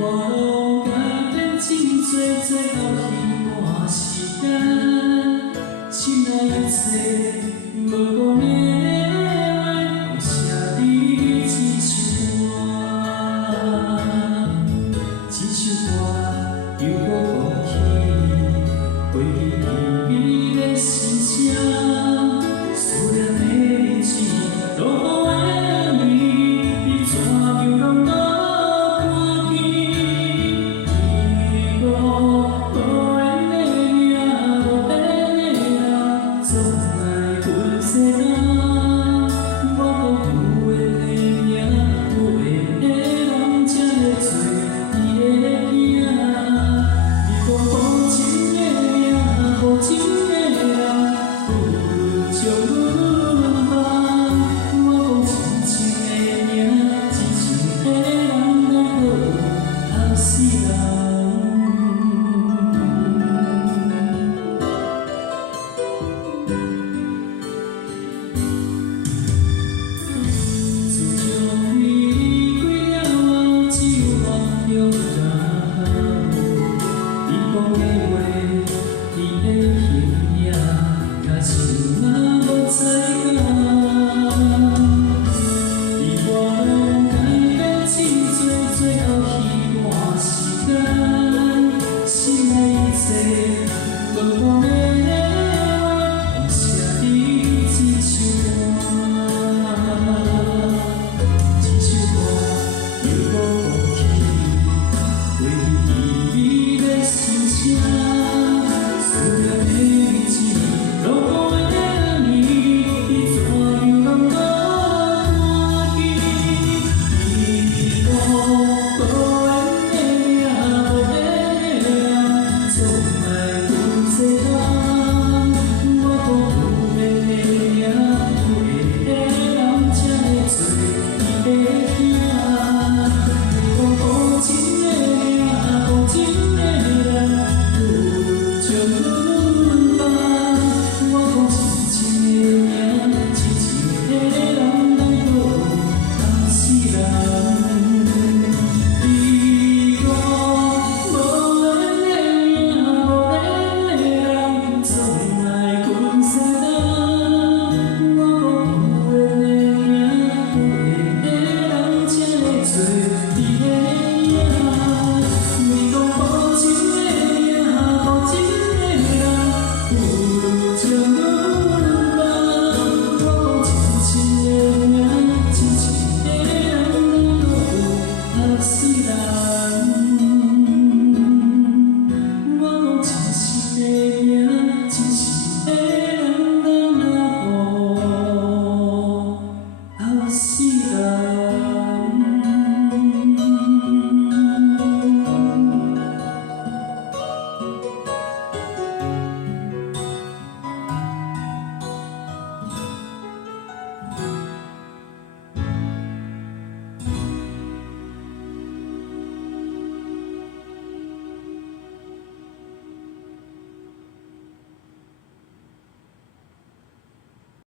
我拢改变真多，最后彼段时间，心内一切无讲的话，用写你一首歌，这首歌又搁讲起过去甜蜜的心声，思念的日子，落雨的年，你怎样拢无看见？你我无缘的命，无缘的人，总爱分世人。我搁有缘的命，有缘的人，才会做你的囝。你我无情的命，无情的人，不如将阮放。我讲深情的命，真情的人，哪搁有后世人？自从你离开了，只有我着担忧。你讲的话，你的形影，假像若无彩工。你我拢改变真多，最后彼段时间，心内一切无讲的话，用写你一首歌。这首歌又搁讲起过去甜蜜的心声，思念的日子，落雨的年，你怎样拢无看见？你我无缘的命，无缘的人，总爱分世人。我搁有缘的命，有缘的人，才会做你的囝。你我无情的命，无情的人，不如将阮放。我讲深情的命，真情的人，哪搁有后世人？你我无缘的命，无缘的人，总爱分世人。我搁有缘的命，有缘的人，才会做你的囝。你讲无情的命，无情的人，不如将阮放。我讲深情的命，真情的人，哪搁有后世人？